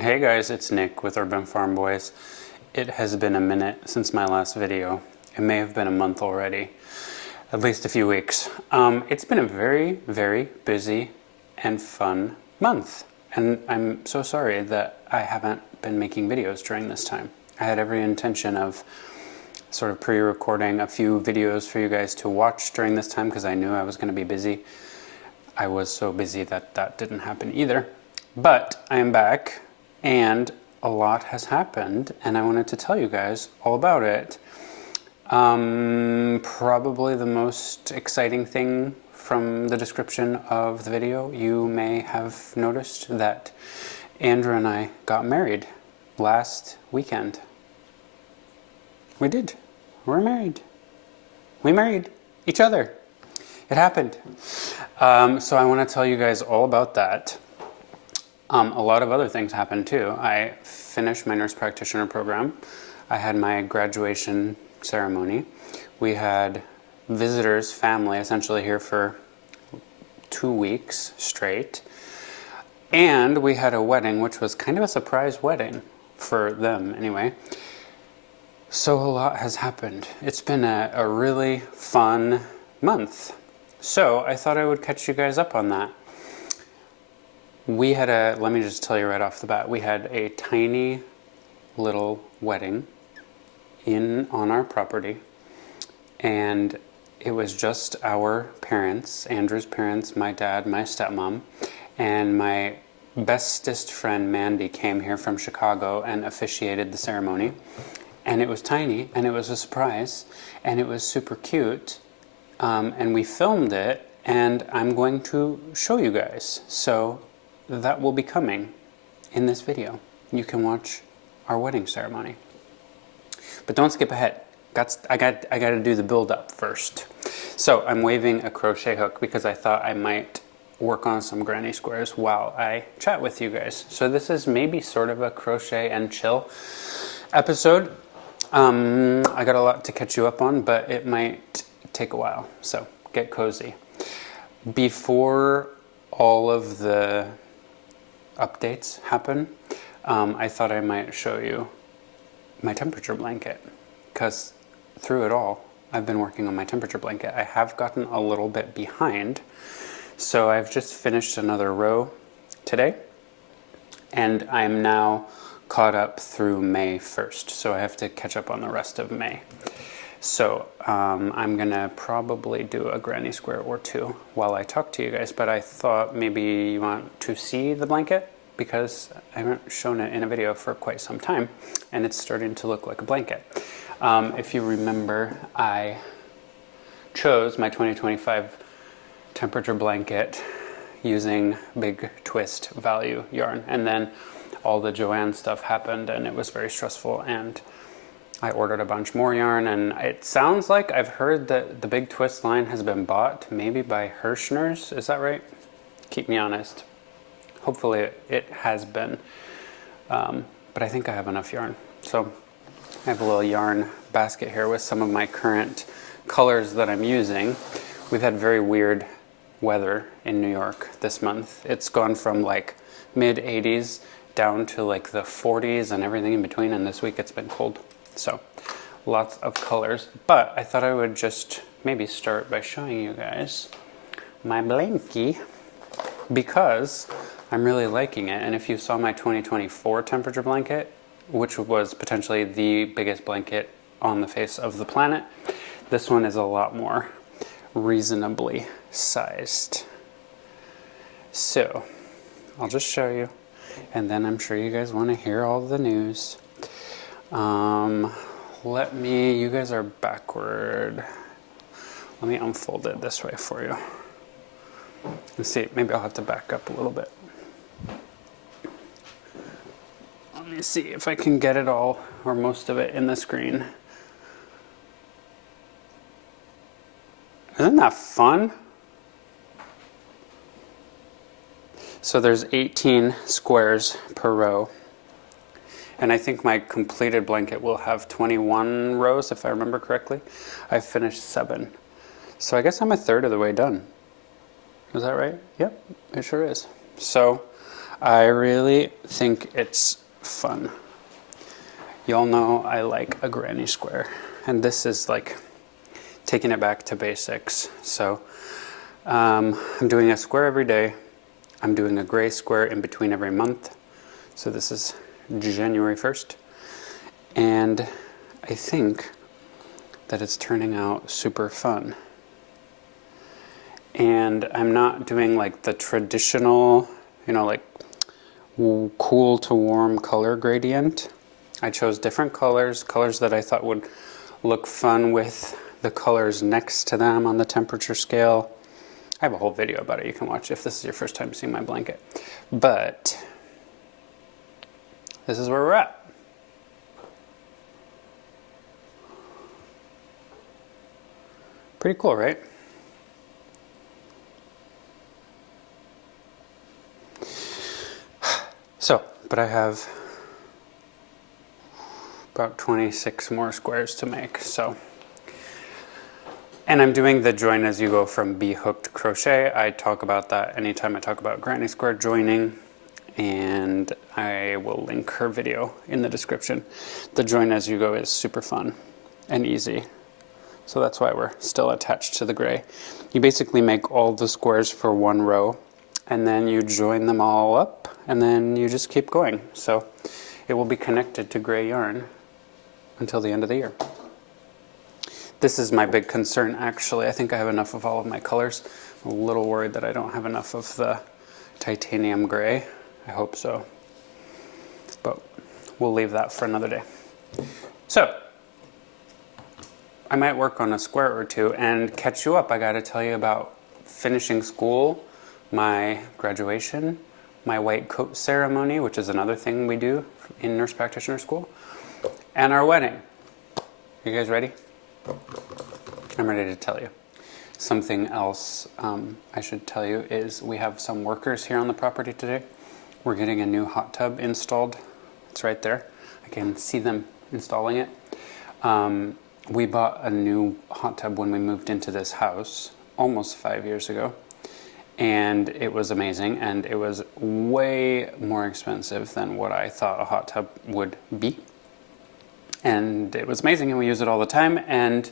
Hey guys, it's Nick with Urban Farm Boys. It has been a minute since my last video. It may have been a month already, at least a few weeks. It's been a very, very busy and fun month. And I'm so sorry that I haven't been making videos during this time. I had every intention of sort of pre-recording a few videos for you guys to watch during this time because I knew I was going to be busy. I was so busy that that didn't happen either. But I am back and a lot has happened and I wanted to tell you guys all about it. Probably the most exciting thing from the description of the video, you may have noticed that Andrew and I got married last weekend. We did. We're married. We married each other. It happened. So I want to tell you guys all about that. A lot of other things happened too. I finished my nurse practitioner program. I had my graduation ceremony. We had visitors, family, essentially here for 2 weeks straight. And we had a wedding, which was kind of a surprise wedding for them anyway. So a lot has happened. It's been a really fun month. So I thought I would catch you guys up on that. We had let me just tell you right off the bat, we had a tiny little wedding on our property. And it was just our parents, Andrew's parents, my dad, my stepmom, and my bestest friend Mandy came here from Chicago and officiated the ceremony. And it was tiny, and it was a surprise, and it was super cute, and we filmed it, and I'm going to show you guys. So that will be coming in this video. You can watch our wedding ceremony. But don't skip ahead. I got to do the build up first. So I'm waving a crochet hook because I thought I might work on some granny squares while I chat with you guys. So this is maybe sort of a crochet and chill episode. I got a lot to catch you up on, but it might take a while, so get cozy. Before all of the updates happen, I thought I might show you my temperature blanket, because through it all, I've been working on my temperature blanket. I have gotten a little bit behind, so I've just finished another row today, and I'm now caught up through May 1st, so I have to catch up on the rest of May. So I'm gonna probably do a granny square or two while I talk to you guys, but I thought maybe you want to see the blanket because I haven't shown it in a video for quite some time and it's starting to look like a blanket. If you remember, I chose my 2025 temperature blanket using Big Twist value yarn, and then all the Joanne stuff happened and it was very stressful, and I ordered a bunch more yarn, and it sounds like I've heard that the Big Twist line has been bought maybe by Hirschner's. Is that right? Keep me honest. Hopefully it has been, but I think I have enough yarn. So I have a little yarn basket here with some of my current colors that I'm using. We've had very weird weather in New York this month. It's gone from like mid 80s down to like the 40s and everything in between, and this week it's been cold. So lots of colors, but I thought I would just maybe start by showing you guys my blankie because I'm really liking it. And if you saw my 2024 temperature blanket, which was potentially the biggest blanket on the face of the planet, this one is a lot more reasonably sized. So I'll just show you, and then I'm sure you guys want to hear all the news. You guys are backward. Let me unfold it this way for you. Let's see, maybe I'll have to back up a little bit. Let me see if I can get it all, or most of it, in the screen. Isn't that fun? So there's 18 squares per row. And I think my completed blanket will have 21 rows, if I remember correctly. I've finished 7. So I guess I'm a third of the way done. Is that right? Yep, it sure is. So I really think it's fun. Y'all know I like a granny square, and this is like taking it back to basics. So I'm doing a square every day. I'm doing a gray square in between every month. So this is January 1st. And I think that it's turning out super fun. And I'm not doing like the traditional, you know, like cool to warm color gradient. I chose different colors that I thought would look fun with the colors next to them on the temperature scale. I have a whole video about it you can watch if this is your first time seeing my blanket. But this is where we're at. Pretty cool, right? So, but I have about 26 more squares to make, so. And I'm doing the join as you go from bee hooked crochet. I talk about that anytime I talk about granny square joining, and I will link her video in the description. The join as you go is super fun and easy. So that's why we're still attached to the gray. You basically make all the squares for one row, and then you join them all up, and then you just keep going. So it will be connected to gray yarn until the end of the year. This is my big concern, actually. I think I have enough of all of my colors. I'm a little worried that I don't have enough of the titanium gray. I hope so. But we'll leave that for another day. So I might work on a square or two and catch you up. I got to tell you about finishing school, my graduation, my white coat ceremony, which is another thing we do in nurse practitioner school, and our wedding. You guys ready? I'm ready to tell you. Something else I should tell you is we have some workers here on the property today. We're getting a new hot tub installed. It's right there. I can see them installing it. We bought a new hot tub when we moved into this house almost 5 years ago, and it was amazing, and it was way more expensive than what I thought a hot tub would be. And it was amazing, and we use it all the time. And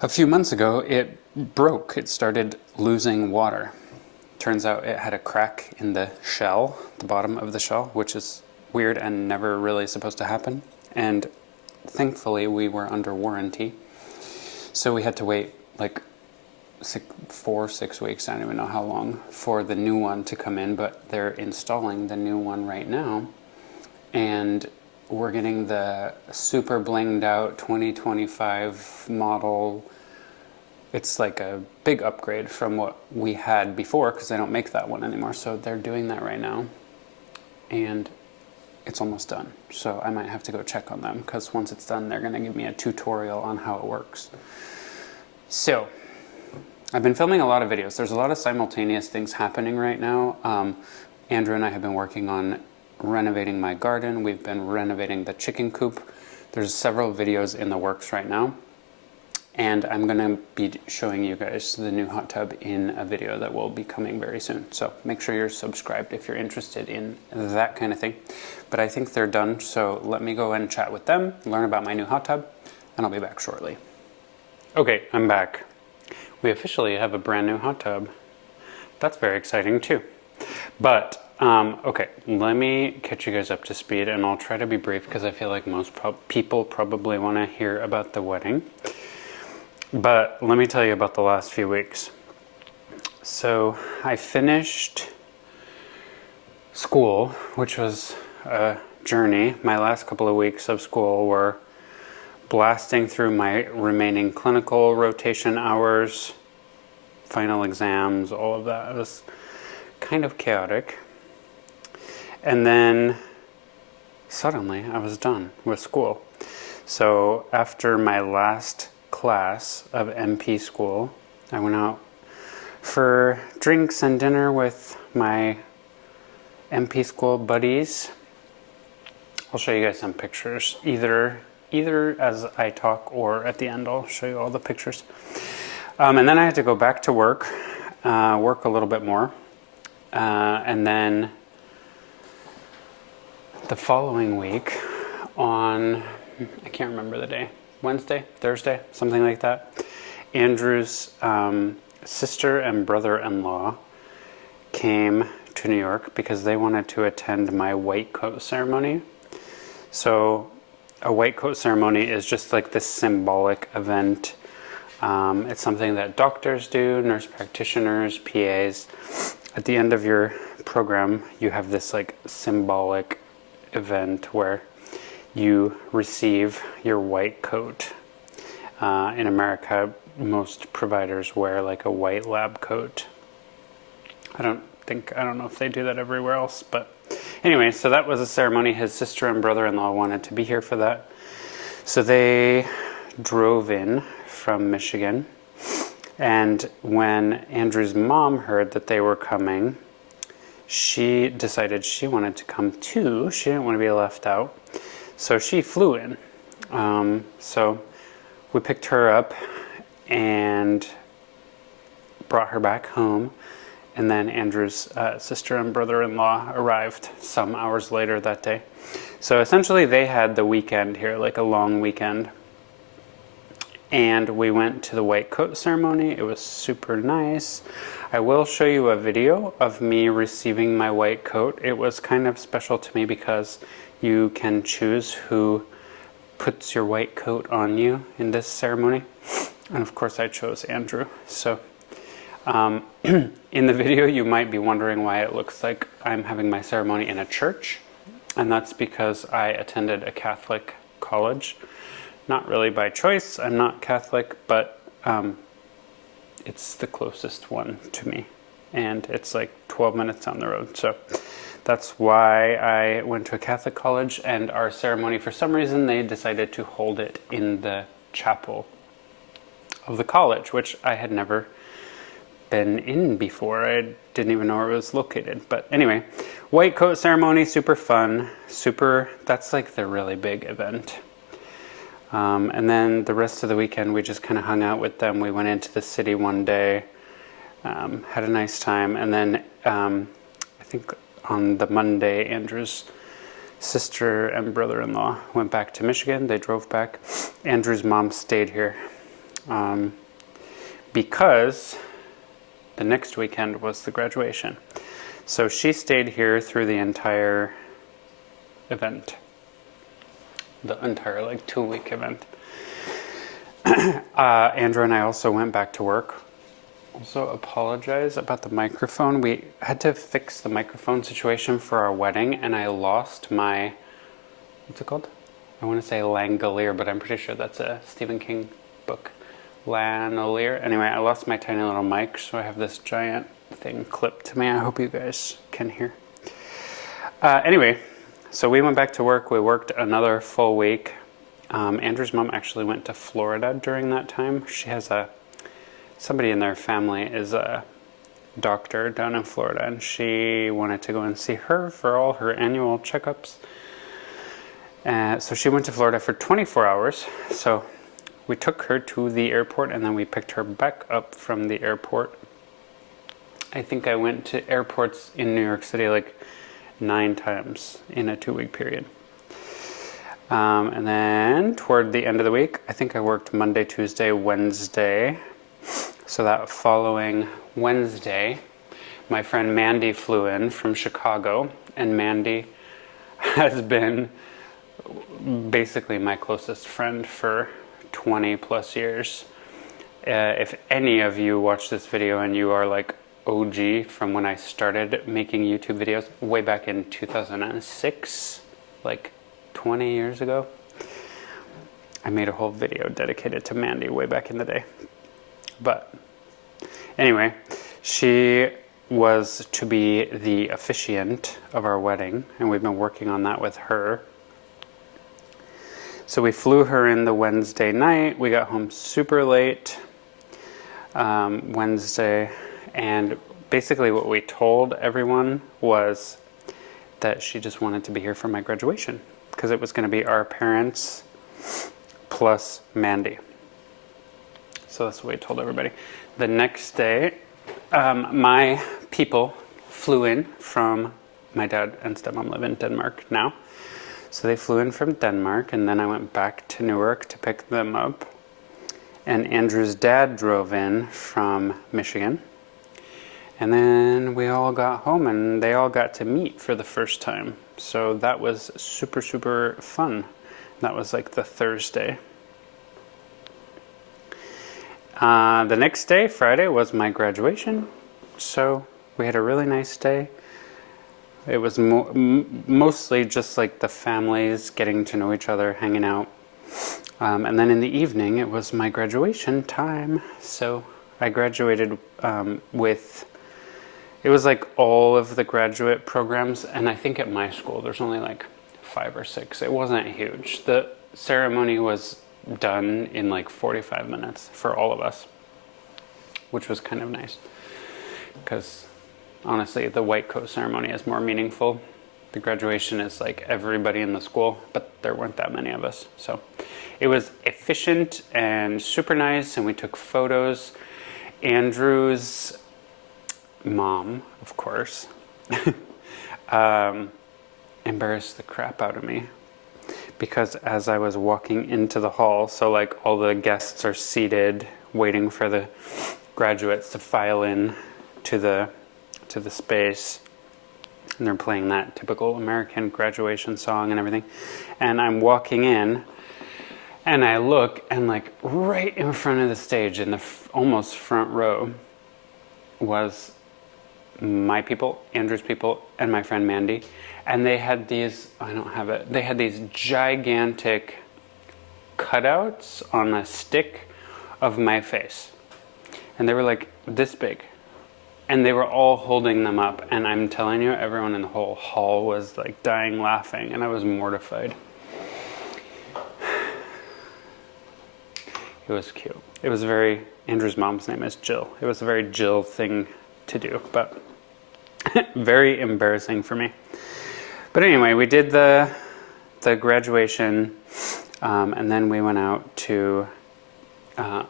a few months ago, it broke. It started losing water. Turns out it had a crack in the shell, the bottom of the shell, which is weird and never really supposed to happen. And thankfully, we were under warranty. So we had to wait like 6 weeks, I don't even know how long, for the new one to come in. But they're installing the new one right now. And we're getting the super blinged out 2025 model. It's like a big upgrade from what we had before because they don't make that one anymore. So they're doing that right now. And it's almost done. So I might have to go check on them because once it's done, they're going to give me a tutorial on how it works. So I've been filming a lot of videos. There's a lot of simultaneous things happening right now. Andrew and I have been working on renovating my garden. We've been renovating the chicken coop. There's several videos in the works right now. And I'm going to be showing you guys the new hot tub in a video that will be coming very soon. So make sure you're subscribed if you're interested in that kind of thing. But I think they're done. So let me go and chat with them, learn about my new hot tub, and I'll be back shortly. Okay, I'm back. We officially have a brand new hot tub. That's very exciting too. But okay, let me catch you guys up to speed, and I'll try to be brief because I feel like most people probably want to hear about the wedding. But let me tell you about the last few weeks. So I finished school, which was a journey. My last couple of weeks of school were blasting through my remaining clinical rotation hours, final exams, all of that. It was kind of chaotic. And then suddenly I was done with school. So after my last class of MP school, I went out for drinks and dinner with my MP school buddies. I'll show you guys some pictures, either as I talk or at the end I'll show you all the pictures. And then I had to go back to work a little bit more, and then the following week on, I can't remember the day, Wednesday, Thursday, something like that, Andrew's sister and brother-in-law came to New York because they wanted to attend my white coat ceremony. So a white coat ceremony is just like this symbolic event. It's something that doctors do, nurse practitioners, PAs. At the end of your program, you have this like symbolic event where you receive your white coat. In America, most providers wear like a white lab coat. I don't know if they do that everywhere else, but anyway, so that was a ceremony. His sister and brother-in-law wanted to be here for that. So they drove in from Michigan, and when Andrew's mom heard that they were coming, she decided she wanted to come too. She didn't want to be left out, so she flew in. So we picked her up and brought her back home. And then Andrew's sister and brother-in-law arrived some hours later that day. So essentially they had the weekend here, like a long weekend. And we went to the white coat ceremony. It was super nice. I will show you a video of me receiving my white coat. It was kind of special to me because you can choose who puts your white coat on you in this ceremony. And of course I chose Andrew. So in the video, you might be wondering why it looks like I'm having my ceremony in a church, and that's because I attended a Catholic college. Not really by choice, I'm not Catholic, but it's the closest one to me, and it's like 12 minutes down the road, so that's why I went to a Catholic college. And our ceremony, for some reason, they decided to hold it in the chapel of the college, which I had never been in before. I didn't even know where it was located. But anyway, white coat ceremony, super fun, that's like the really big event. And then the rest of the weekend we just kind of hung out with them. We went into the city one day, had a nice time, and then I think on the Monday, Andrew's sister and brother-in-law went back to Michigan. They drove back. Andrew's mom stayed here because the next weekend was the graduation. So she stayed here through the entire event. The entire like 2-week event. Andrew and I also went back to work. Also apologize about the microphone. We had to fix the microphone situation for our wedding, and I lost my, what's it called? I want to say Langolier, but I'm pretty sure that's a Stephen King book. Langolier. Anyway, I lost my tiny little mic, so I have this giant thing clipped to me. I hope you guys can hear. Anyway, so we went back to work. We worked another full week. Andrew's mom actually went to Florida during that time. She has somebody in their family is a doctor down in Florida, and she wanted to go and see her for all her annual checkups. So she went to Florida for 24 hours. So we took her to the airport, and then we picked her back up from the airport. I think I went to airports in New York City like 9 times in a 2-week period. And then toward the end of the week, I think I worked Monday, Tuesday, Wednesday. So that following Wednesday, my friend Mandy flew in from Chicago, and Mandy has been basically my closest friend for 20 plus years. If any of you watch this video and you are like OG from when I started making YouTube videos way back in 2006, like 20 years ago, I made a whole video dedicated to Mandy way back in the day. But anyway, she was to be the officiant of our wedding, and we've been working on that with her. So we flew her in the Wednesday night. We got home super late Wednesday, and basically what we told everyone was that she just wanted to be here for my graduation, because it was going to be our parents plus Mandy. So that's what we told everybody. The next day, my people flew in from my dad and stepmom live in Denmark now. So they flew in from Denmark, and then I went back to Newark to pick them up. And Andrew's dad drove in from Michigan. And then we all got home and they all got to meet for the first time. So that was super, super fun. That was like the Thursday. The next day, Friday, was my graduation. So we had a really nice day. It was mostly just like the families getting to know each other, hanging out. And then in the evening, it was my graduation time. So I graduated with, it was like all of the graduate programs. And I think at my school, there's only like 5 or 6. It wasn't huge. The ceremony was done in like 45 minutes for all of us, which was kind of nice. Because honestly, the white coat ceremony is more meaningful. The graduation is like everybody in the school, but there weren't that many of us. So it was efficient and super nice, and we took photos. Andrew's mom, of course, embarrassed the crap out of me, because as I was walking into the hall, so like all the guests are seated waiting for the graduates to file in to the space, and they're playing that typical American graduation song and everything, and I'm walking in and I look, and like right in front of the stage in the almost front row was my people, Andrew's people, and my friend Mandy, and they had these, I don't have it, they had these gigantic cutouts on a stick of my face, and they were like this big. And they were all holding them up, and I'm telling you, everyone in the whole hall was like dying laughing, and I was mortified. It was cute. It was very, Andrew's mom's name is Jill. It was a very Jill thing to do, but very embarrassing for me. But anyway, we did the graduation, and then we went out to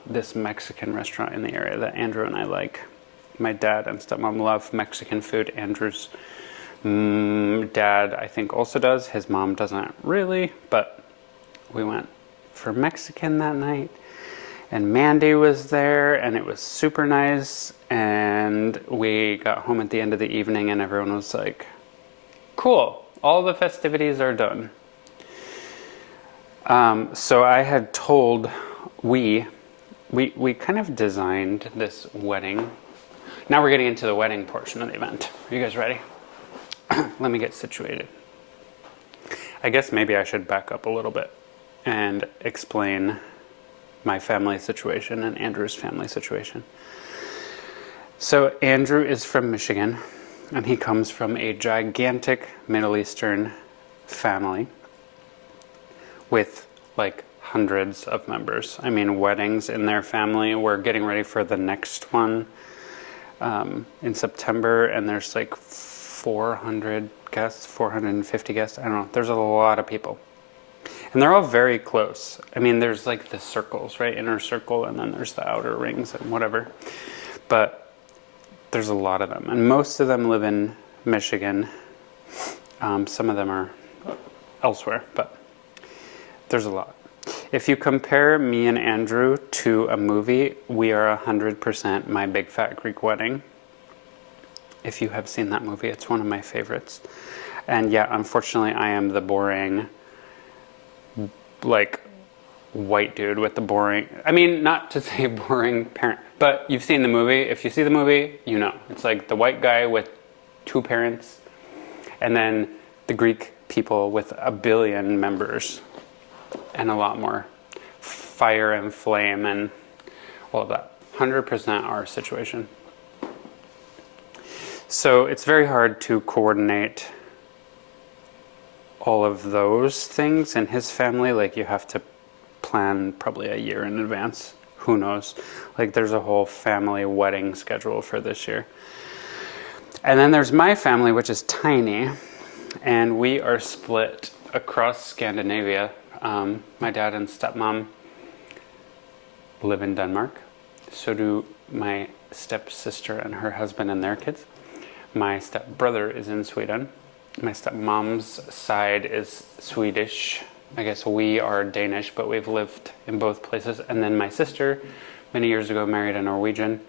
this Mexican restaurant in the area that Andrew and I like. My dad and stepmom love Mexican food. Andrew's dad, I think, also does. His mom doesn't really, but we went for Mexican that night. And Mandy was there, and it was super nice. And we got home at the end of the evening, and everyone was like, cool, all the festivities are done. So I had told, we kind of designed this wedding. Now we're getting into the wedding portion of the event. Are you guys ready? Let me get situated. I guess maybe I should back up a little bit and explain my family situation and Andrew's family situation. So Andrew is from Michigan, and he comes from a gigantic Middle Eastern family with like hundreds of members. I mean, weddings in their family. We're getting ready for the next one in September, and there's like 400 guests, 450 guests. I don't know. There's a lot of people. And they're all very close. I mean, there's like the circles, right? Inner circle, and then there's the outer rings and whatever. But there's a lot of them. And most of them live in Michigan. Some of them are elsewhere, but there's a lot. If you compare me and Andrew to a movie, we are 100% My Big Fat Greek Wedding. If you have seen that movie, it's one of my favorites. And yeah, unfortunately, I am the boring, like, white dude with the boring, I mean, not to say boring parent, but you've seen the movie. If you see the movie, you know. It's like the white guy with 2 parents, and then the Greek people with 1 billion members. And a lot more fire and flame and all of that. 100% our situation. So it's very hard to coordinate all of those things in his family. Like, you have to plan probably a year in advance. Who knows? Like, there's a whole family wedding schedule for this year. And then there's my family, which is tiny. And we are split across Scandinavia. My dad and stepmom live in Denmark. So do my stepsister and her husband and their kids. My stepbrother is in Sweden. My stepmom's side is Swedish. I guess we are Danish, but we've lived in both places. And then my sister, many years ago, married a Norwegian.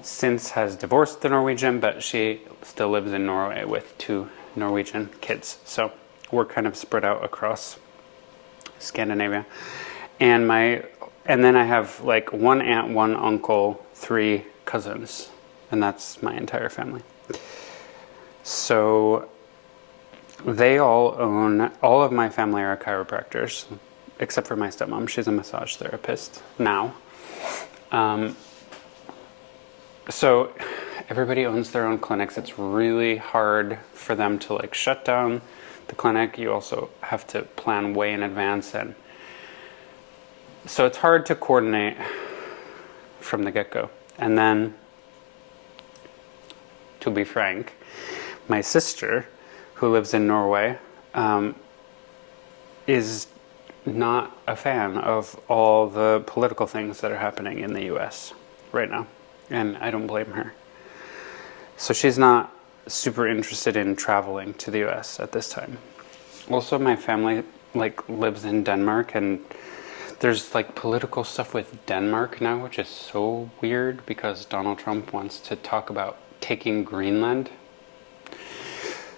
Since has divorced the Norwegian, but she still lives in Norway with 2 Norwegian kids. So we're kind of spread out across Scandinavia. And then I have like 1 aunt, 1 uncle, 3 cousins, and that's my entire family. So they all of my family are chiropractors, except for my stepmom. She's a massage therapist now. So everybody owns their own clinics. It's really hard for them to like shut down the clinic. You also have to plan way in advance, and so it's hard to coordinate from the get-go. And then, to be frank, my sister, who lives in Norway, is not a fan of all the political things that are happening in the US right now. And I don't blame her. So she's not super interested in traveling to the US at this time. Also, my family like lives in Denmark, and there's like political stuff with Denmark now, which is so weird because Donald Trump wants to talk about taking Greenland.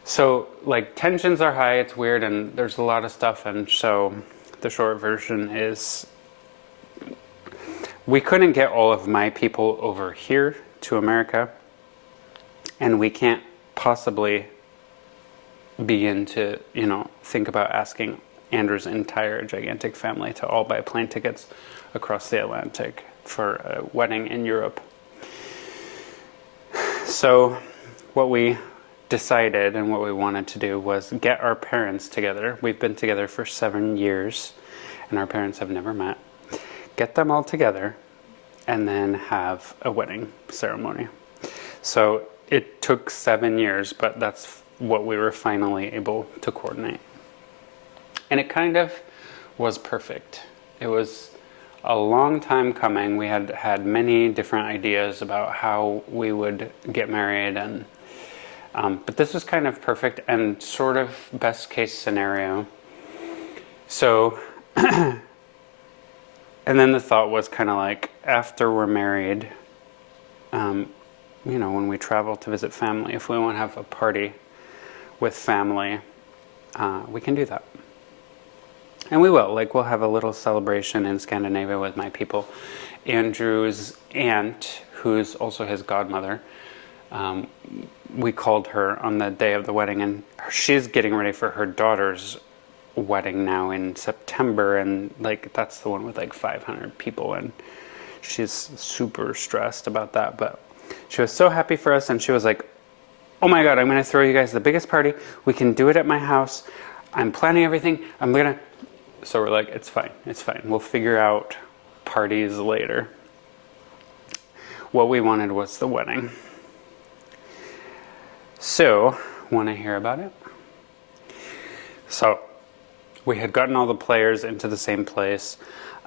So like tensions are high, it's weird, and there's a lot of stuff. And so the short version is we couldn't get all of my people over here to America, and we can't possibly begin to, think about asking Andrew's entire gigantic family to all buy plane tickets across the Atlantic for a wedding in Europe. So what we decided and what we wanted to do was get our parents together. We've been together for 7 years, and our parents have never met. Get them all together, and then have a wedding ceremony. So it took 7 years, but that's what we were finally able to coordinate. And it kind of was perfect. It was a long time coming. We had had many different ideas about how we would get married, and but this was kind of perfect and sort of best case scenario. So and then the thought was kind of like, after we're married, when we travel to visit family, if we want to have a party with family, we can do that. And we will. Like, we'll have a little celebration in Scandinavia with my people. Andrew's aunt, who's also his godmother, we called her on the day of the wedding, and she's getting ready for her daughter's wedding now in September, and like that's the one with like 500 people, and she's super stressed about that. But she was so happy for us, and she was like, oh my god, I'm going to throw you guys the biggest party. We can do it at my house. I'm planning everything. So we're like, it's fine. We'll figure out parties later. What we wanted was the wedding. So, want to hear about it? So, we had gotten all the players into the same place.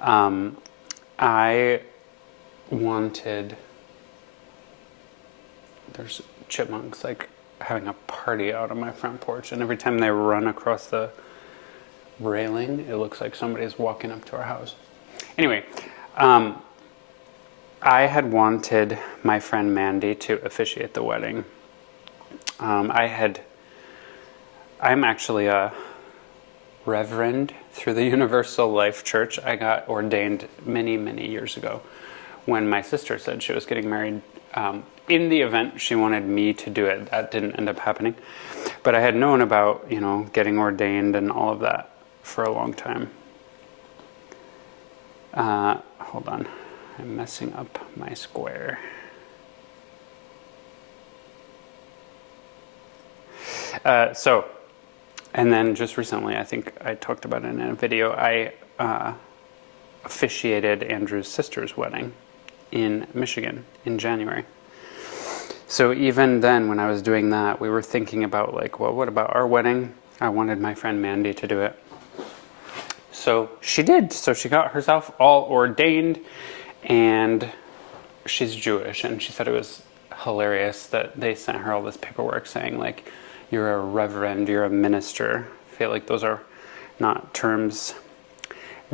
I wanted... There's chipmunks like having a party out on my front porch, and every time they run across the railing, it looks like somebody's walking up to our house. Anyway, I had wanted my friend Mandy to officiate the wedding. I'm actually a reverend through the Universal Life Church. I got ordained many, many years ago when my sister said she was getting married. In the event she wanted me to do it, that didn't end up happening. But I had known about, getting ordained and all of that for a long time. Hold on. I'm messing up my square. And then just recently, I think I talked about it in a video, I officiated Andrew's sister's wedding in Michigan in January. So even then, when I was doing that, we were thinking about like, well, what about our wedding? I wanted my friend Mandy to do it. So she did. So she got herself all ordained, and she's Jewish, and she said it was hilarious that they sent her all this paperwork saying like, you're a reverend, you're a minister. I feel like those are not terms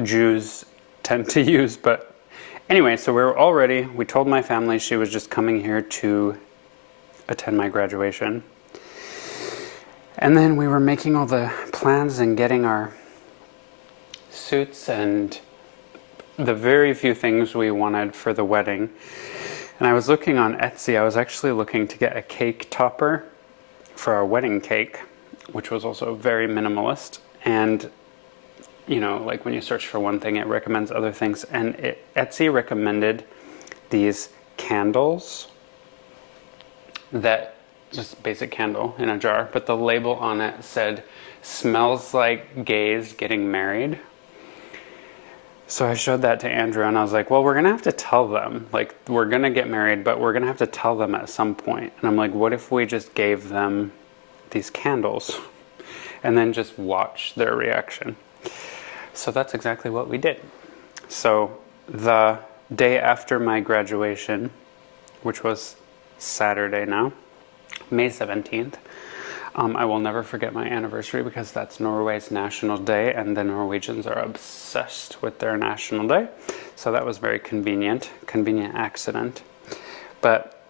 Jews tend to use, but anyway, so we were all ready. We told my family she was just coming here to attend my graduation. And then we were making all the plans and getting our suits and the very few things we wanted for the wedding. And I was looking on Etsy. I was actually looking to get a cake topper for our wedding cake, which was also very minimalist. And you know, like when you search for one thing, it recommends other things. And Etsy recommended these candles that, just basic candle in a jar, but the label on it said, smells like gays getting married. So I showed that to Andrew and I was like, well, we're going to have to tell them, like, we're going to get married, but we're going to have to tell them at some point. And I'm like, what if we just gave them these candles and then just watch their reaction? So that's exactly what we did. So the day after my graduation, which was Saturday now, May 17th, I will never forget my anniversary because that's Norway's national day and the Norwegians are obsessed with their national day. So that was very convenient accident. But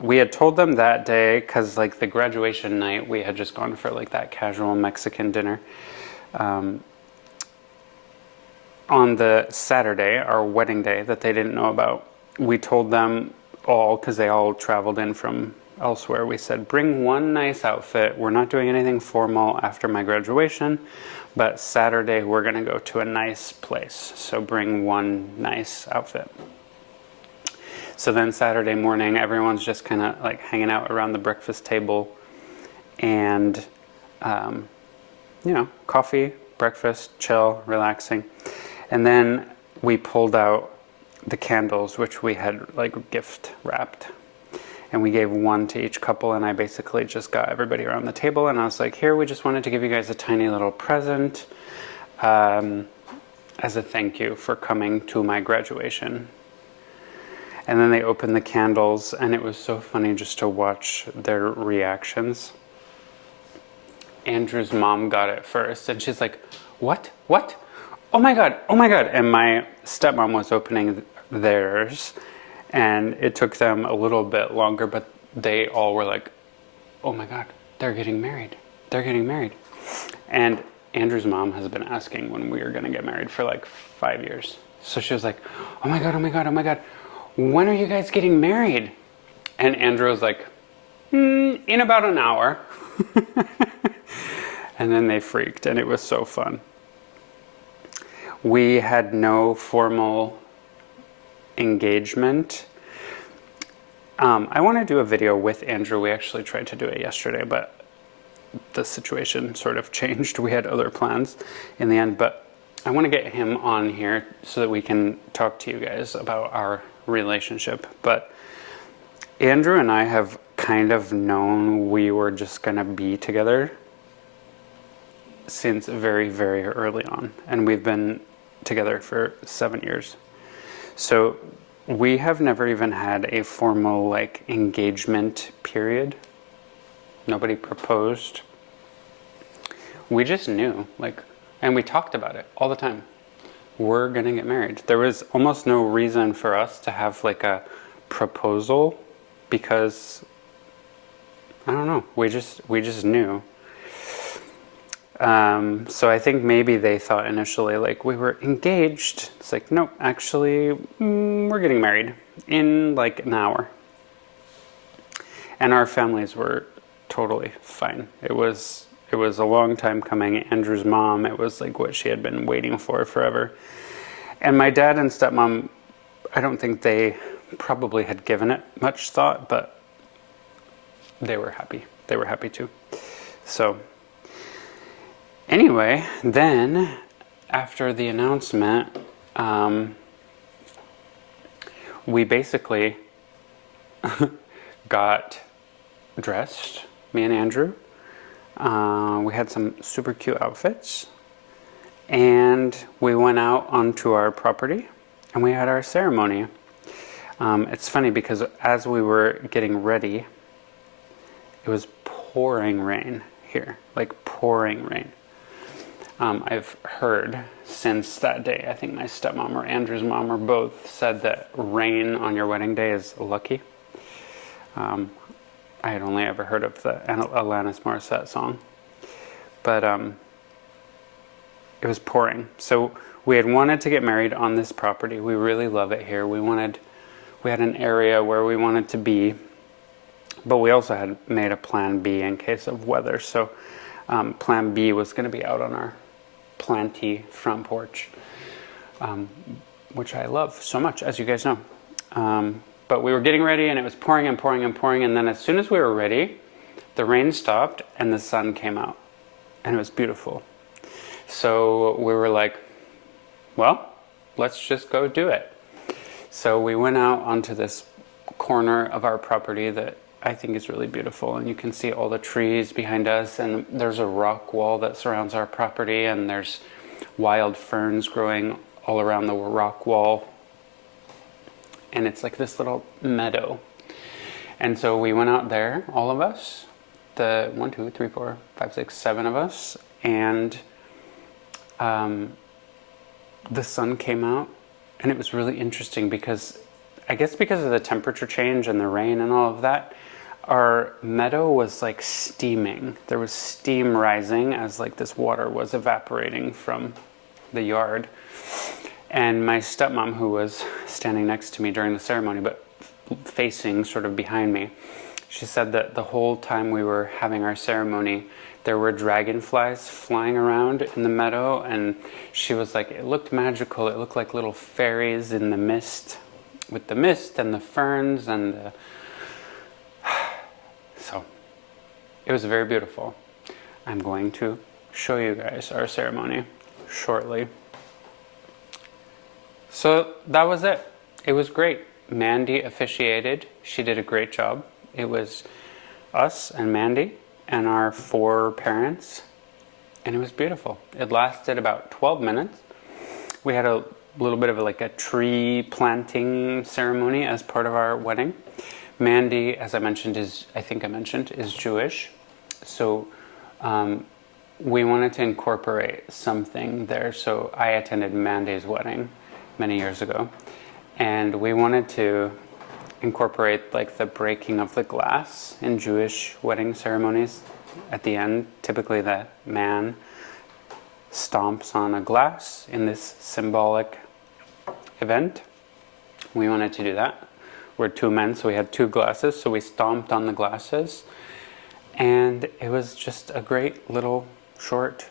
we had told them that day because like the graduation night, we had just gone for like that casual Mexican dinner. On the Saturday, our wedding day that they didn't know about, we told them all, because they all traveled in from elsewhere, we said, bring one nice outfit. We're not doing anything formal after my graduation, but Saturday we're going to go to a nice place. So bring one nice outfit. So then Saturday morning, everyone's just kind of like hanging out around the breakfast table and, you know, coffee, breakfast, chill, relaxing. And then we pulled out the candles, which we had like gift wrapped. And we gave one to each couple, and I basically just got everybody around the table and I was like, here, we just wanted to give you guys a tiny little present as a thank you for coming to my graduation. And then they opened the candles and it was so funny just to watch their reactions. Andrew's mom got it first and she's like, what? What? Oh my God, oh my God. And my stepmom was opening theirs and it took them a little bit longer, but they all were like, oh my God, they're getting married. They're getting married. And Andrew's mom has been asking when we were gonna get married for like 5 years. So she was like, oh my God, oh my God, oh my God. When are you guys getting married? And Andrew was like, in about an hour. And then they freaked and it was so fun. We had no formal engagement. I want to do a video with Andrew. We actually tried to do it yesterday, but the situation sort of changed. We had other plans in the end, but I want to get him on here so that we can talk to you guys about our relationship. But Andrew and I have kind of known we were just going to be together since very, very early on. And we've been together for 7 years. So we have never even had a formal like engagement period. Nobody proposed. We just knew, like, and we talked about it all the time. We're gonna get married. There was almost no reason for us to have like a proposal because I don't know. We just knew. So I think maybe they thought initially like we were engaged. It's like, nope, actually, we're getting married in like an hour. And our families were totally fine. It was a long time coming. Andrew's mom, it was like what she had been waiting for forever. And my dad and stepmom, I don't think they probably had given it much thought, but they were happy. They were happy too. So anyway, then after the announcement, we basically got dressed, me and Andrew. We had some super cute outfits and we went out onto our property and we had our ceremony. It's funny because as we were getting ready, it was pouring rain here, like pouring rain. I've heard since that day, I think my stepmom or Andrew's mom or both said that rain on your wedding day is lucky. I had only ever heard of the Alanis Morissette song, but it was pouring. So we had wanted to get married on this property. We really love it here. We had an area where we wanted to be, but we also had made a plan B in case of weather. So plan B was going to be out on our planty front porch, which I love so much, as you guys know. But we were getting ready, and it was pouring and pouring and pouring, and then as soon as we were ready, the rain stopped and the sun came out, and it was beautiful. So we were like, well, let's just go do it. So we went out onto this corner of our property that I think is really beautiful, and you can see all the trees behind us, and there's a rock wall that surrounds our property, and there's wild ferns growing all around the rock wall, and it's like this little meadow. And so we went out there, all of us, the 1, 2, 3, 4, 5, 6, 7 of us, and the sun came out, and it was really interesting because I guess because of the temperature change and the rain and all of that, our meadow was like steaming. There was steam rising as like this water was evaporating from the yard. And my stepmom, who was standing next to me during the ceremony, but facing sort of behind me, she said that the whole time we were having our ceremony, there were dragonflies flying around in the meadow, and she was like, it looked magical. It looked like little fairies in the mist, with the mist and the ferns and the... So it was very beautiful. I'm going to show you guys our ceremony shortly. So that was it. It was great. Mandy officiated. She did a great job. It was us and Mandy and our 4 parents, and it was beautiful. It lasted about 12 minutes. We had a little bit of like a tree planting ceremony as part of our wedding. Mandy, as I mentioned, is Jewish, so we wanted to incorporate something there. So I attended Mandy's wedding many years ago, and we wanted to incorporate like the breaking of the glass in Jewish wedding ceremonies. At the end, typically the man stomps on a glass in this symbolic event. We wanted to do that. We're 2 men, so we had 2 glasses, so we stomped on the glasses, and it was just a great little short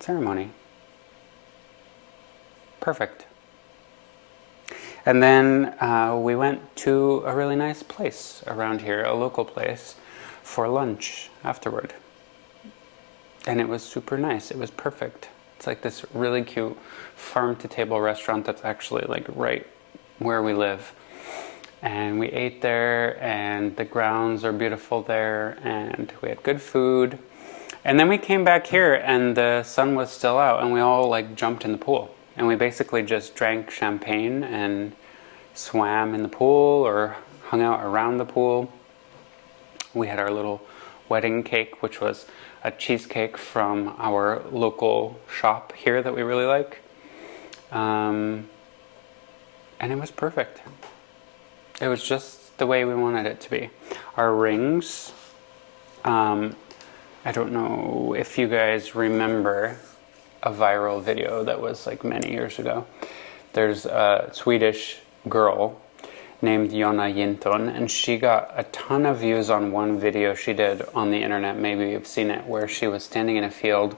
ceremony. Perfect. And then we went to a really nice place around here, a local place, for lunch afterward. And it was super nice. It was perfect. It's like this really cute farm-to-table restaurant that's actually like right where we live. And we ate there, and the grounds are beautiful there, and we had good food. And then we came back here, and the sun was still out, and we all like jumped in the pool. And we basically just drank champagne and swam in the pool or hung out around the pool. We had our little wedding cake, which was a cheesecake from our local shop here that we really like. And it was perfect. It was just the way we wanted it to be. Our rings, I don't know if you guys remember a viral video that was like many years ago. There's a Swedish girl named Jonna Jinton, and she got a ton of views on one video she did on the internet. Maybe you've seen it, where she was standing in a field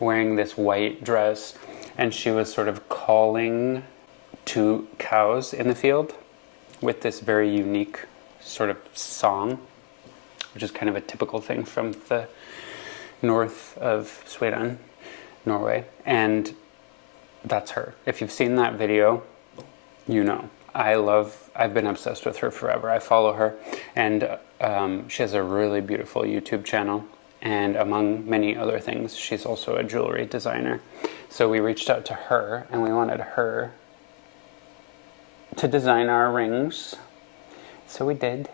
wearing this white dress, and she was sort of calling to cows in the field with this very unique sort of song, which is kind of a typical thing from the north of Sweden, Norway, and that's her. If you've seen that video, you know. I've been obsessed with her forever. I follow her, and she has a really beautiful YouTube channel, and among many other things, she's also a jewelry designer. So we reached out to her, and we wanted her to design our rings. So we did.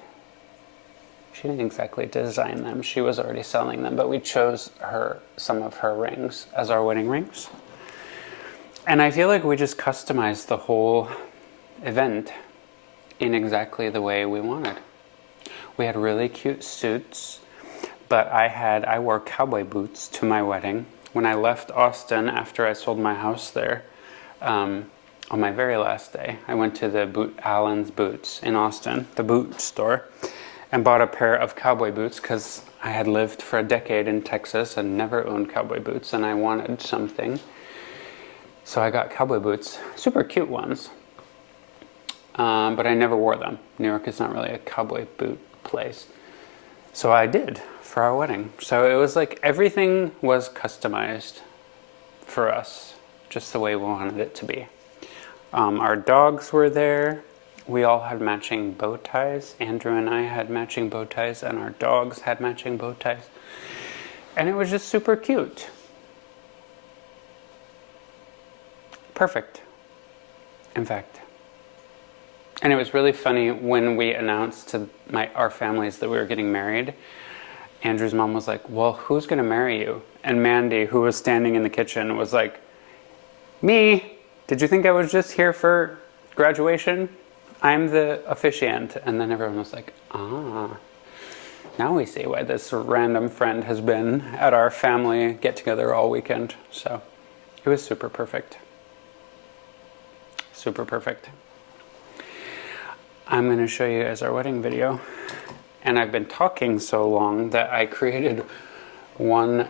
She didn't exactly design them. She was already selling them, but we chose some of her rings as our wedding rings. And I feel like we just customized the whole event in exactly the way we wanted. We had really cute suits, but I wore cowboy boots to my wedding. When I left Austin after I sold my house there, on my very last day, I went to the Allen's Boots in Austin, the boot store, and bought a pair of cowboy boots because I had lived for a decade in Texas and never owned cowboy boots, and I wanted something. So I got cowboy boots, super cute ones, but I never wore them. New York is not really a cowboy boot place. So I did for our wedding. So it was like everything was customized for us, just the way we wanted it to be. Our dogs were there. We all had matching bow ties. Andrew and I had matching bow ties, and our dogs had matching bow ties. And it was just super cute. Perfect, in fact. And it was really funny when we announced to our families that we were getting married. Andrew's mom was like, well, who's going to marry you? And Mandy, who was standing in the kitchen, was like, me. Did you think I was just here for graduation? I'm the officiant. And then everyone was like, now we see why this random friend has been at our family get-together all weekend. So it was super perfect. Super perfect. I'm going to show you guys our wedding video. And I've been talking so long that I created one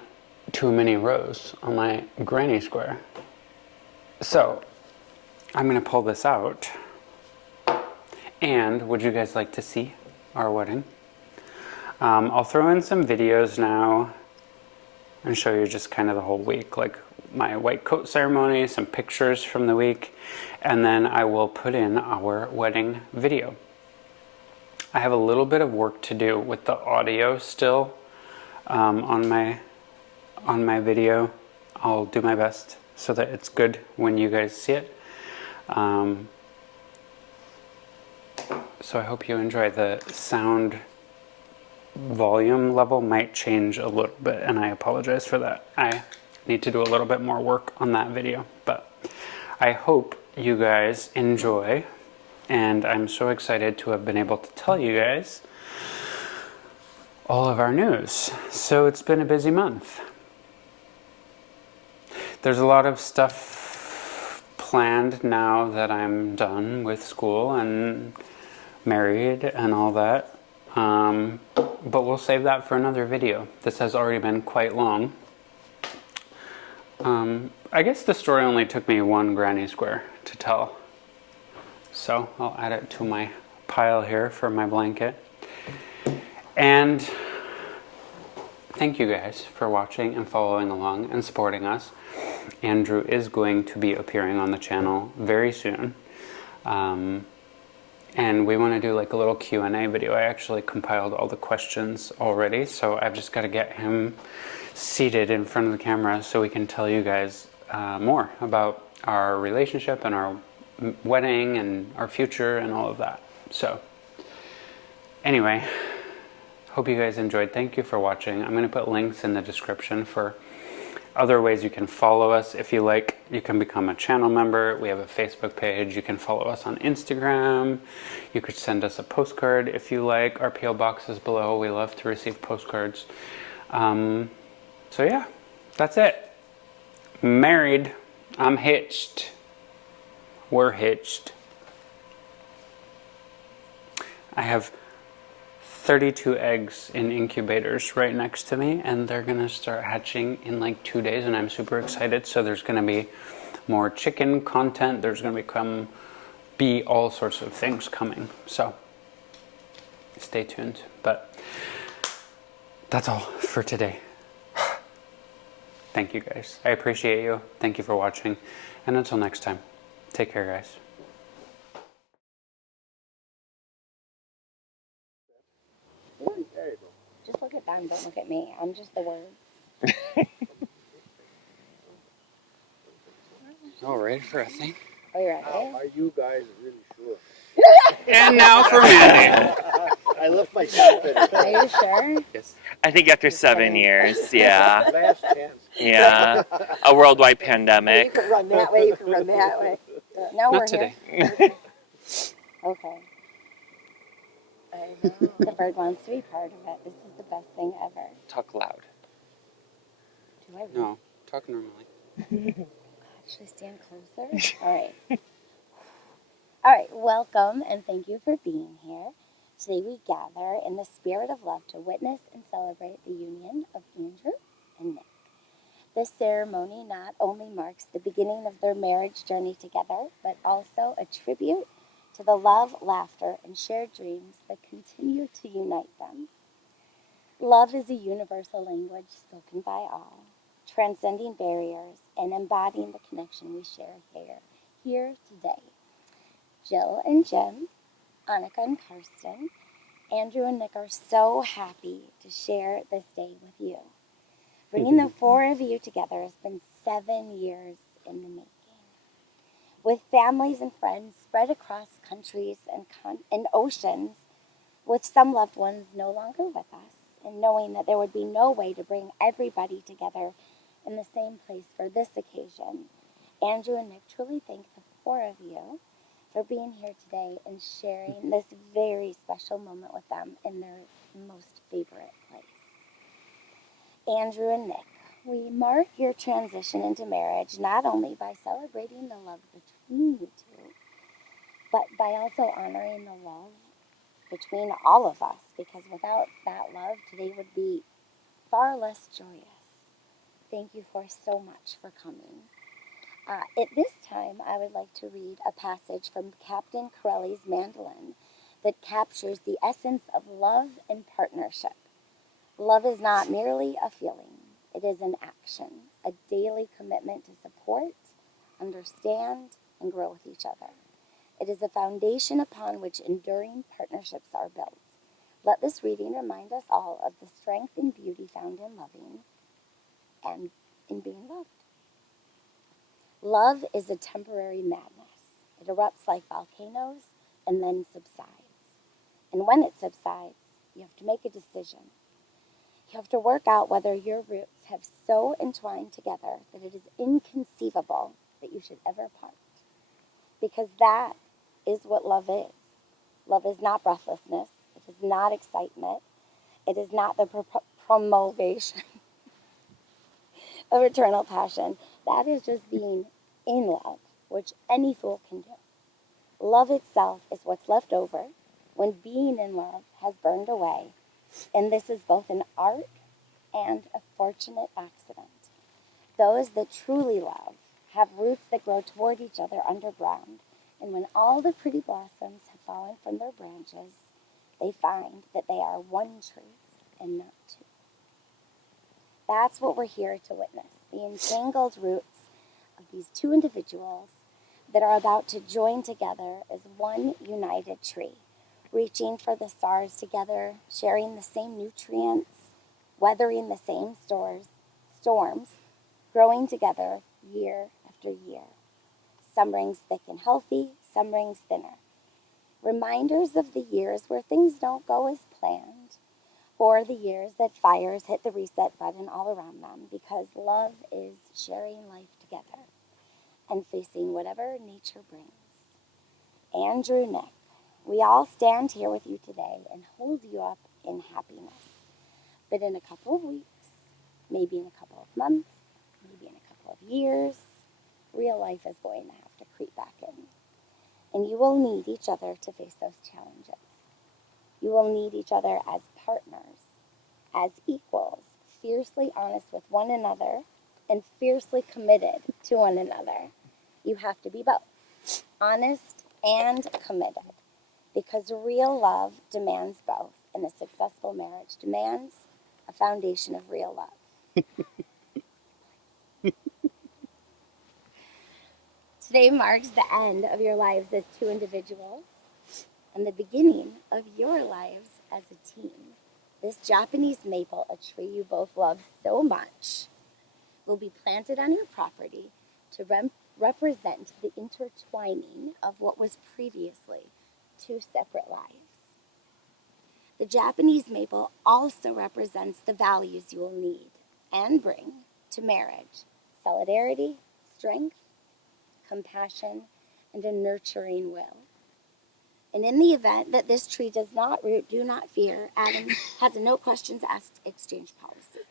too many rows on my granny square. So I'm going to pull this out. And would you guys like to see our wedding? I'll throw in some videos now and show you just kind of the whole week, like my white coat ceremony, some pictures from the week, and then I will put in our wedding video. I have a little bit of work to do with the audio still on my video. I'll do my best so that it's good when you guys see it. So I hope you enjoy. The sound volume level might change a little bit, and I apologize for that. I need to do a little bit more work on that video, but I hope you guys enjoy, and I'm so excited to have been able to tell you guys all of our news. So it's been a busy month. There's a lot of stuff planned now that I'm done with school and married and all that, but we'll save that for another video. This has already been quite long. I guess the story only took me one granny square to tell, so I'll add it to my pile here for my blanket. And thank you guys for watching and following along and supporting us. Andrew is going to be appearing on the channel very soon. And we want to do like a little Q&A video. I actually compiled all the questions already, so I've just got to get him seated in front of the camera so we can tell you guys more about our relationship and our wedding and our future and all of that. So anyway, hope you guys enjoyed. Thank you for watching. I'm going to put links in the description for other ways you can follow us. If you like, you can become a channel member. We have a Facebook page. You can follow us on Instagram. You could send us a postcard if you like. Our P.O. box is below. We love to receive postcards. So yeah, that's it. Married. I'm hitched. We're hitched. I have 32 eggs in incubators right next to me, and they're gonna start hatching in like 2 days, and I'm super excited. So there's gonna be more chicken content. There's gonna be all sorts of things coming. So stay tuned. But that's all for today. Thank you guys. I appreciate you. Thank you for watching. And until next time, take care, guys. Just look at them, don't look at me. I'm just the word. All ready for a thing? Are you ready? Are you guys really sure? And now for Mandy. I left myself in it. Are you sure? Yes. I think after 7 years, yeah. Last chance. Yeah. A worldwide You pandemic. could run that way, you could run that way. No, Not we're today. here. Okay. I know. The bird wants to be part of it. This is the best thing ever. Talk loud. Do I really? No, talk normally. Should I stand closer? All right. All right, welcome and thank you for being here. Today we gather in the spirit of love to witness and celebrate the union of Andrew and Nick. This ceremony not only marks the beginning of their marriage journey together, but also a tribute to the love, laughter, and shared dreams that continue to unite them. Love is a universal language spoken by all, transcending barriers and embodying the connection we share here today. Jill and Jim, Annika and Karsten, Andrew and Nick are so happy to share this day with you. Bringing the four of you together has been 7 years in the making. With families and friends spread across countries and oceans, with some loved ones no longer with us, and knowing that there would be no way to bring everybody together in the same place for this occasion, Andrew and Nick truly thank the four of you for being here today and sharing this very special moment with them in their most favorite place. Andrew and Nick, we mark your transition into marriage not only by celebrating the love between you two, but by also honoring the love between all of us, because without that love, today would be far less joyous. Thank you for so much for coming. At this time, I would like to read a passage from Captain Corelli's Mandolin that captures the essence of love and partnership. Love is not merely a feeling, it is an action, a daily commitment to support, understand, and grow with each other. It is a foundation upon which enduring partnerships are built. Let this reading remind us all of the strength and beauty found in loving and in being loved. Love is a temporary madness. It erupts like volcanoes and then subsides. And when it subsides, you have to make a decision. You have to work out whether your roots have so entwined together that it is inconceivable that you should ever part. Because that is what love is. Love is not breathlessness. It is not excitement. It is not the promulgation of eternal passion. That is just being in love, which any fool can do. Love itself is what's left over when being in love has burned away. And this is both an art and a fortunate accident. Those that truly love have roots that grow toward each other underground, and when all the pretty blossoms have fallen from their branches, they find that they are one tree and not two. That's what we're here to witness, the entangled roots of these two individuals that are about to join together as one united tree, reaching for the stars together, sharing the same nutrients, weathering the same storms, growing together year after year. Some rings thick and healthy, some rings thinner. Reminders of the years where things don't go as planned, or the years that fires hit the reset button all around them, because love is sharing life together and facing whatever nature brings. Andrew, Nick, we all stand here with you today and hold you up in happiness. But in a couple of weeks, maybe in a couple of months, maybe in a couple of years, real life is going to have to creep back in. And you will need each other to face those challenges. You will need each other as partners, as equals, fiercely honest with one another and fiercely committed to one another. You have to be both, honest and committed, because real love demands both, and a successful marriage demands a foundation of real love. Today marks the end of your lives as two individuals and the beginning of your lives as a team. This Japanese maple, a tree you both love so much, will be planted on your property to represent the intertwining of what was previously two separate lives. The Japanese maple also represents the values you will need and bring to marriage: solidarity, strength, compassion, and a nurturing will. And in the event that this tree does not root, do not fear. Adam has a no questions asked exchange policy.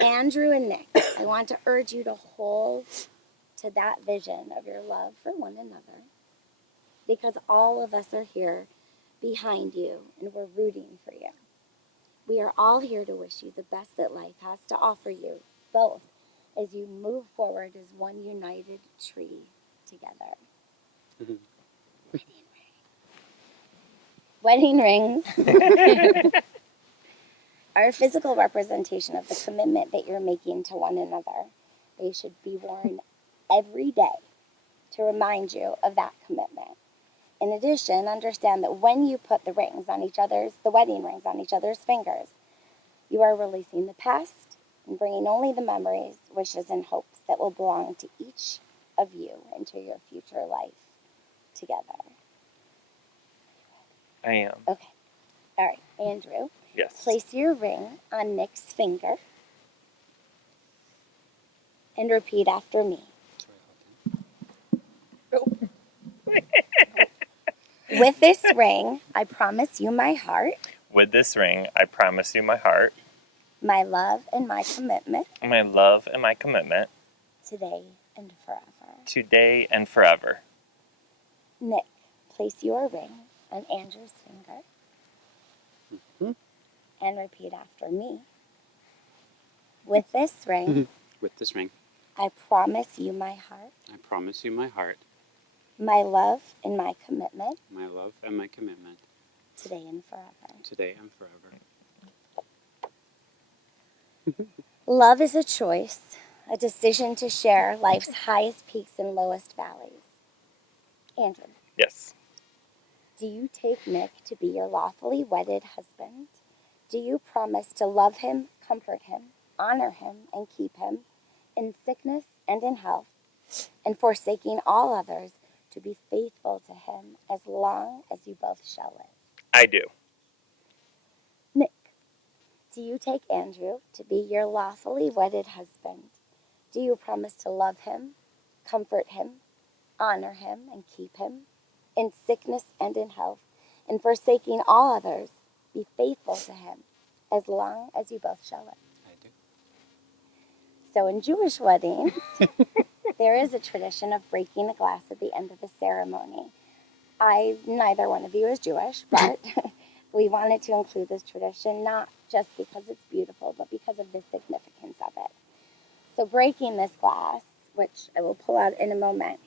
Andrew and Nick, I want to urge you to hold to that vision of your love for one another, because all of us are here behind you and we're rooting for you. We are all here to wish you the best that life has to offer you, both as you move forward as one united tree together. Mm-hmm. Wedding rings are a physical representation of the commitment that you're making to one another. They should be worn every day to remind you of that commitment. In addition, understand that when you put the wedding rings on each other's fingers, you are releasing the past and bringing only the memories, wishes, and hopes that will belong to each of you into your future life together. I am. Okay. All right, Andrew. Yes. Place your ring on Nick's finger and repeat after me. With this ring, I promise you my heart, With this ring, I promise you my heart, my love, and my commitment my love, and my commitment today and forever. today and forever. Nick, place your ring on Andrew's finger and repeat after me. With this ring, With this ring, I promise you my heart, I promise you my heart, my love, and my commitment my love, and my commitment today and forever. today and forever. Love is a choice, a decision to share life's highest peaks and lowest valleys. Andrew, Yes. do you take Nick to be your lawfully wedded husband? Do you promise to love him, comfort him, honor him, and keep him in sickness and in health, and forsaking all others, to be faithful to him as long as you both shall live? I do. Nick, do you take Andrew to be your lawfully wedded husband? Do you promise to love him, comfort him, honor him, and keep him in sickness and in health, and forsaking all others, be faithful to him as long as you both shall live? I do. So in Jewish weddings, there is a tradition of breaking a glass at the end of the ceremony. Neither one of you is Jewish, but we wanted to include this tradition, not just because it's beautiful, but because of the significance of it. So breaking this glass, which I will pull out in a moment,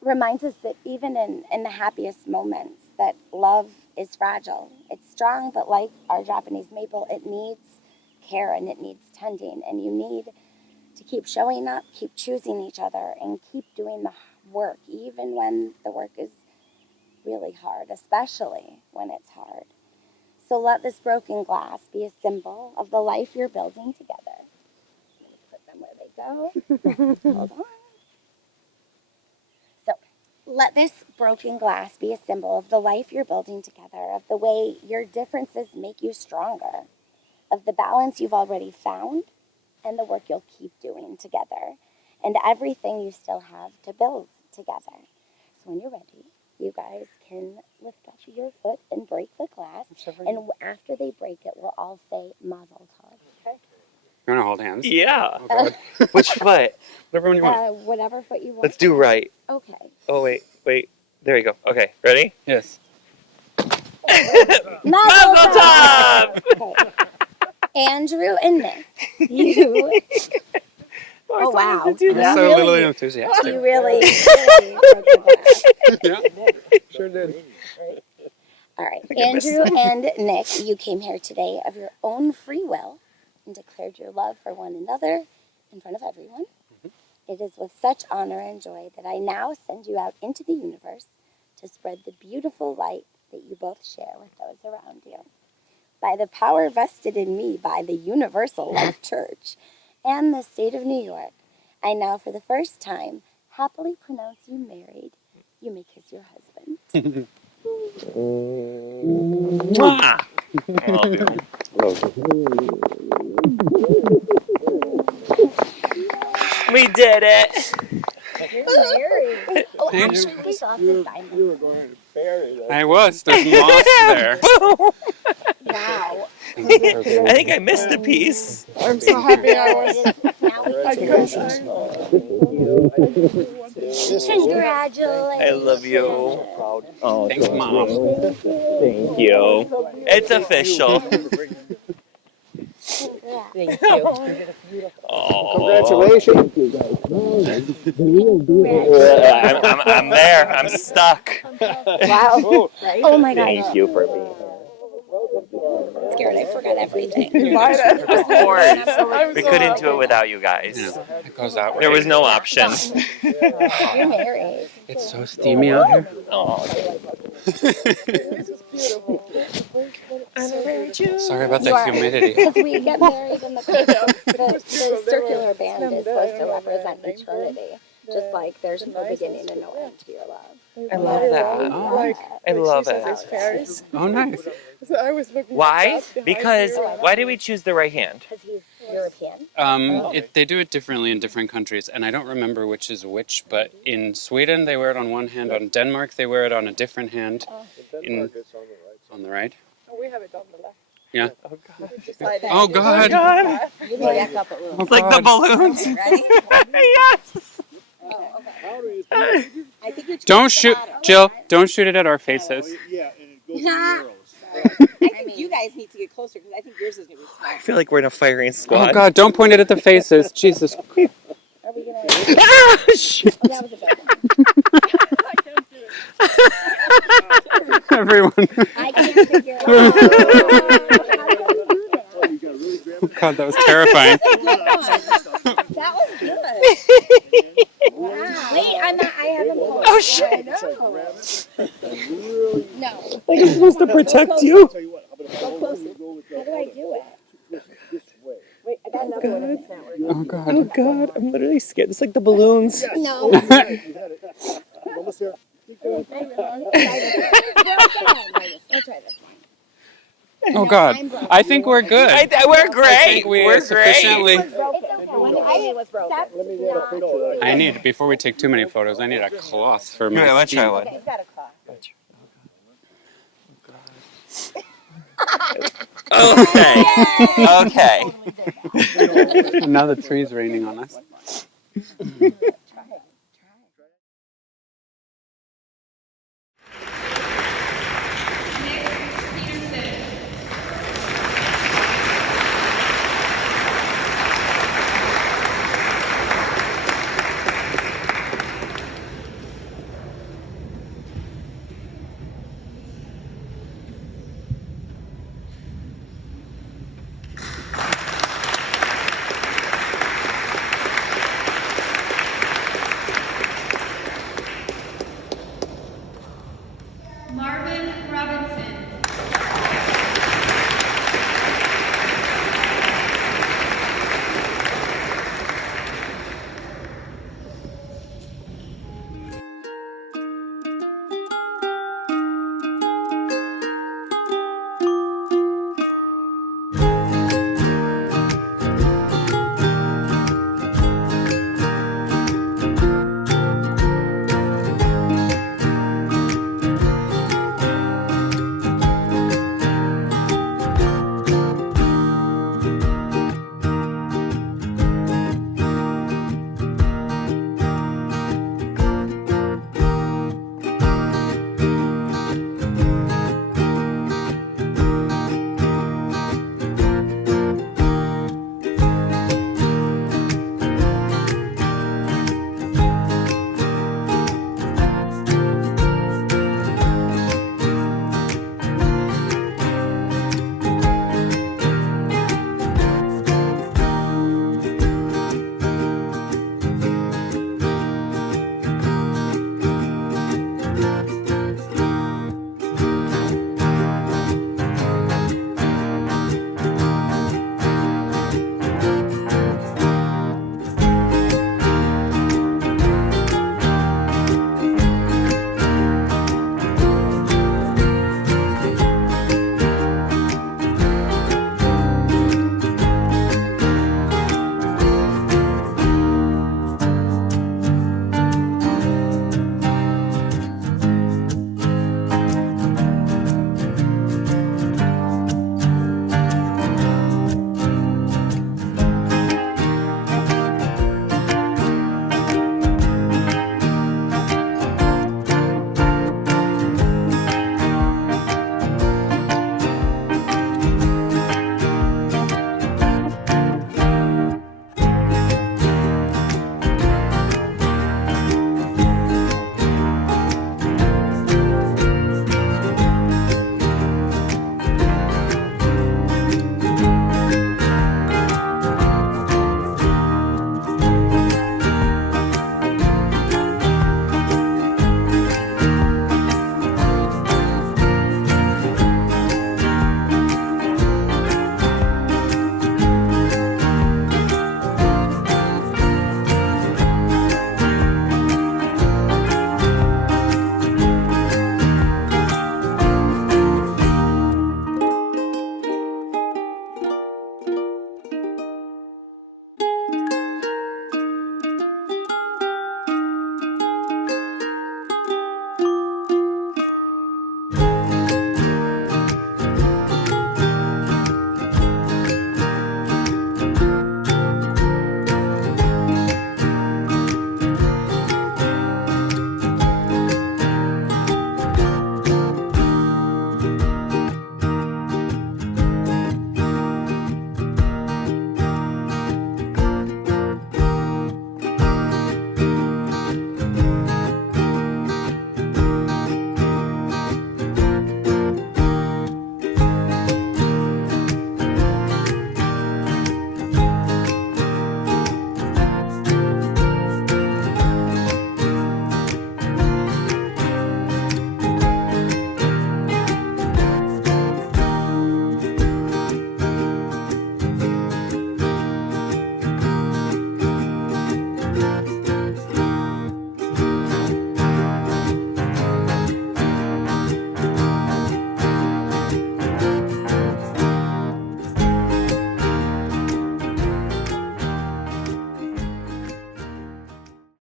reminds us that even in the happiest moments, that love is fragile. It's strong, but like our Japanese maple, it needs care and it needs tending. And you need to keep showing up, keep choosing each other, and keep doing the work, even when the work is really hard, especially when it's hard. So let this broken glass be a symbol of the life you're building together. Let me put them where they go. Hold on. So let this broken glass be a symbol of the life you're building together, of the way your differences make you stronger, of the balance you've already found, and the work you'll keep doing together, and everything you still have to build together. So when you're ready, you guys can lift up your foot and break the glass, and after they break it, we'll all say Mazel Tov. Okay. You want to hold hands? Yeah. Oh, God. Which foot? Whatever one you want. Whatever foot you want. Let's do right. Okay. Oh, wait. There you go. Okay, ready? Yes. Mazel Tov! Okay. Andrew and Nick, you. Oh, wow. To do I'm that. so little enthusiastic. You really broke the glass. Yeah, sure did. All right. think I missed Andrew and Nick, you came here today of your own free will and declared your love for one another in front of everyone. It is with such honor and joy that I now send you out into the universe to spread the beautiful light that you both share with those around you. By the power vested in me by the Universal Life Church and the state of New York, I now for the first time happily pronounce you married. You may kiss your husband. Mwah! Love you. We did it. Oh, actually, we saw the diamond. You were going to bury that. I was. There's moss there. Wow. I think I missed a piece. I'm so happy I was. Now we can Congratulations. Congratulations. I love you. Oh, Thanks, Mom. thank you. It's official. Thank you. Oh. Congratulations. I'm there. I'm stuck. Wow. Oh my Thank gosh. you for being here. I'm scared. I forgot everything. Of course. We couldn't do it without you guys. Yeah, it goes that way. There was no option. You're married. It's so steamy out here. Oh. Sorry about You the are. humidity. Because we get married in the circular band is supposed to represent eternity. Just like there's no beginning and no end to your love. I love that. Oh, I love it. oh nice. Why? Because why did we choose the right hand? Because he's European. They do it differently in different countries, and I don't remember which is which, but in Sweden they wear it on one hand, on Denmark they wear it on a different hand. On the right? We have it on the left. Yeah. Oh God. Oh God. You can back up a little. It's like the balloons. Ready? Yes. Oh, okay. I think you Don't shoot, Jill. Don't shoot it at our faces. Yeah, and it goes in the arrows. I think you guys need to get closer because I think yours is going to be small. I feel like we're in a firing squad. Oh God! Don't point it at the faces. Jesus. Are we gonna? Ah, shit. That was a big one. Everyone. I can't figure it out. How do you do that? Oh, you got to really grab it. God, that was terrifying. That was good. Wow. Wait, I'm not. I haven't. Oh shit. I know. No. Like I'm supposed to protect you. Tell you what, I'm Go going closer. to go with How do I do it? this way. Wait, I got another one if it's not working. Oh God. Oh God, I'm literally scared. It's like the balloons. No. You had it. Almost there. Keep going. Let's try this one. Oh God. I think we're good. We're great. I think we We're sufficiently. It's okay. When the baby was broken. Let me get a picture. I need, before we take too many photos, I need a cloth for my. Here, let's try feet. one. Okay, it's got a cloth. Okay. Okay. Now the tree's raining on us.